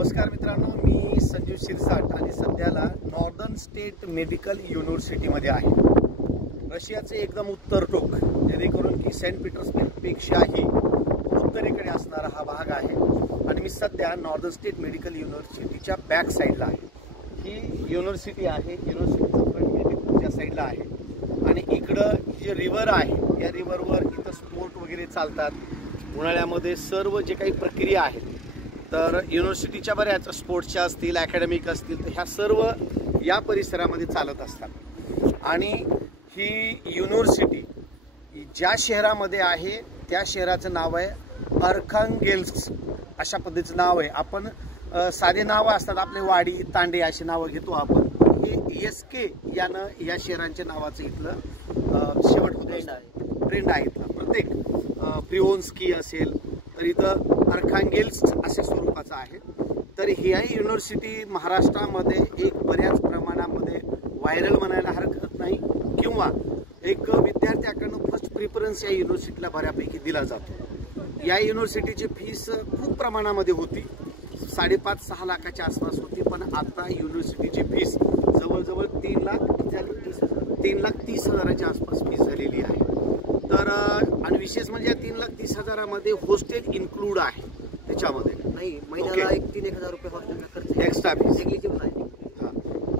नमस्कार मित्रांनो, मी संजीव शिरसाट आणि सध्याला नॉर्दर्न स्टेट मेडिकल युनिव्हर्सिटीमध्ये आहे. रशियाचे एकदम उत्तर टोक, जेणेकरून की सेंट पीटर्सबर्गपेक्षाही उत्तरेकडे असणारा हा भाग आहे. आणि मी सध्या नॉर्दर्न स्टेट मेडिकल युनिव्हर्सिटीच्या बॅक साईडला आहे. ही युनिव्हर्सिटी आहे. युनिव्हर्सिटीचा फ्रंट गेट पुढच्या साईडला आहे आणि इकडं जे रिव्हर आहे, या रिव्हरवर इथं स्पोर्ट वगैरे चालतात. उन्हाळ्यामध्ये सर्व जे काही प्रक्रिया आहेत, तर युनिव्हर्सिटीच्या बऱ्याच स्पोर्ट्सच्या असतील, अकॅडमिक असतील, तर ह्या सर्व या परिसरामध्ये चालत असतात. आणि ही युनिव्हर्सिटी ज्या शहरामध्ये आहे त्या शहराचं नाव आहे अर्खांगेल्स्क. अशा पद्धतीचं नाव आहे. आपण साधे नावं असतात आपले, वाडी, तांडे अशी नावं घेतो आपण. हे SK यानं या शहरांच्या नावाचं इथलं शेवट होतं, ट्रेंड आहे इथलं. प्रत्येक प्रिओन्स्की असेल तर इथं अर्खांगेल्स्क अशा स्वरूपाचं आहे. तर ही युनिव्हर्सिटी महाराष्ट्रामध्ये एक बऱ्याच प्रमाणामध्ये व्हायरल म्हणायला हरकत नाही, किंवा एक विद्यार्थ्याकडून फर्स्ट प्रिफरन्स या युनिव्हर्सिटीला बऱ्यापैकी दिला जातो. या युनिव्हर्सिटीची फीस खूप प्रमाणामध्ये होती, 5.5-6 लाखाच्या आसपास होती. पण आता युनिव्हर्सिटीची फीस जवळजवळ 3,30,000च्या आसपास फीस झालेली आहे. तर आणि विशेष म्हणजे 3,30,000मध्ये हॉस्टेल इन्क्लूड आहे. त्याच्यामध्ये नाही, महिन्याला 3,000 रुपये हॉस्टेलला खर्च एक्स्ट्रा फीस एलिजिबल आहे.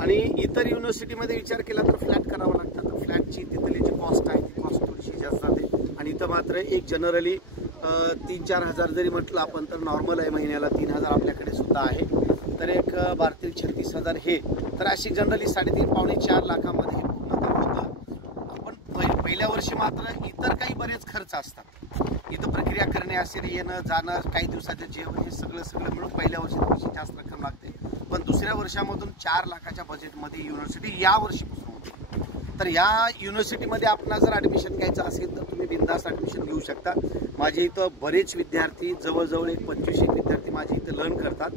आणि इतर युनिव्हर्सिटीमध्ये विचार केला तर फ्लॅट करावा लागतात. तर फ्लॅटची तिथली जी कॉस्ट आहे ती कॉस्ट थोडीशी जास्त जाते. आणि इथं मात्र एक जनरली 3-4 हजार जरी म्हटलं आपण तर नॉर्मल आहे. महिन्याला 3,000 आपल्याकडे सुद्धा आहे. तर एक भारतीय 36,000 हे, तर अशी जनरली 3.5-4 लाखामध्ये हे पूर्णतः होतं. आपण पहिल्या वर्षी मात्र इतर काही बरेच खर्च असतात. इथं प्रक्रिया करणे असेल, येणं जाणं, काही दिवसाचं जेवण, हे सगळं मिळून पहिल्या वर्षी थोडीशी जास्त रक्कम लागते. पण दुसऱ्या वर्षामधून 4 लाखाच्या बजेटमध्ये युनिव्हर्सिटी या वर्षीपासून होती. तर या युनिव्हर्सिटीमध्ये आपणाला जर ॲडमिशन घ्यायचं असेल तर तुम्ही बिनधास्त ॲडमिशन घेऊ शकता. माझे इथं बरेच विद्यार्थी, जवळजवळ 25 विद्यार्थी माझे इथं लर्न करतात.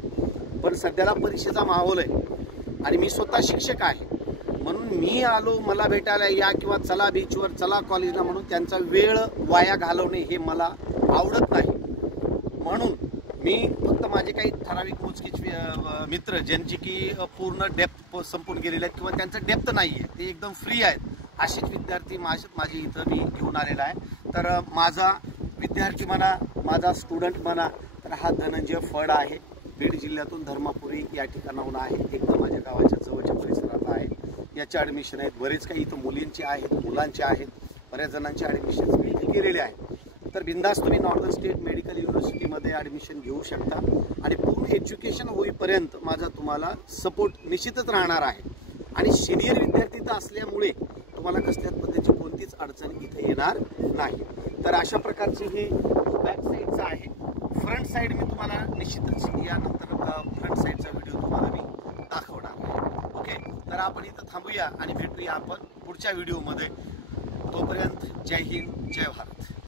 पण सध्याला परीक्षेचा माहोल आहे आणि मी स्वतः शिक्षक आहे, म्हणून मी आलो, मला भेटायला या किंवा चला बीचवर, चला कॉलेजला, म्हणून त्यांचा वेळ वाया घालवणे हे मला आवडत नाही. म्हणून मी फक्त माझे काही ठराविक मोजकीच मित्र, ज्यांची की पूर्ण डेप्थ संपून गेलेले आहेत किंवा त्यांचं डेप्थ नाही आहे, ते एकदम फ्री आहेत, असेच विद्यार्थी माझे इथं मी घेऊन आलेला आहे. तर माझा विद्यार्थी म्हणा, माझा स्टुडंट म्हणा, तर हा धनंजय फड आहे. बीड जिल्ह्यातून धर्मापुरी या ठिकाणाहून आहे. एकदम माझ्या गावाच्या जवळच्या परिसरात आहे. याचे ॲडमिशन आहेत. बरेच काही इथं मुलींचे आहेत, मुलांचे आहेत. बऱ्याच जणांचे ॲडमिशन्स मी इथे केलेले आहेत. तर बिंदास तुम्ही नॉर्दर्न स्टेट मेडिकल युनिव्हर्सिटीमध्ये ॲडमिशन घेऊ शकता आणि पूर्ण एज्युकेशन होईपर्यंत माझा तुम्हाला सपोर्ट निश्चितच राहणार आहे. आणि सिनियर विद्यार्थी तर असल्यामुळे तुम्हाला कसल्याच पद्धतीची कोणतीच अडचण इथे येणार नाही. तर अशा प्रकारची ही बॅक साईडचं आहे. फ्रंट साईड मी तुम्हाला निश्चितच यानंतर फ्रंट साईडचा व्हिडिओ तुम्हाला मी दाखवणार आहे. ओके, तर आपण इथं थांबूया आणि भेटूया आपण पुढच्या व्हिडिओमध्ये. तोपर्यंत जय हिंद, जय भारत.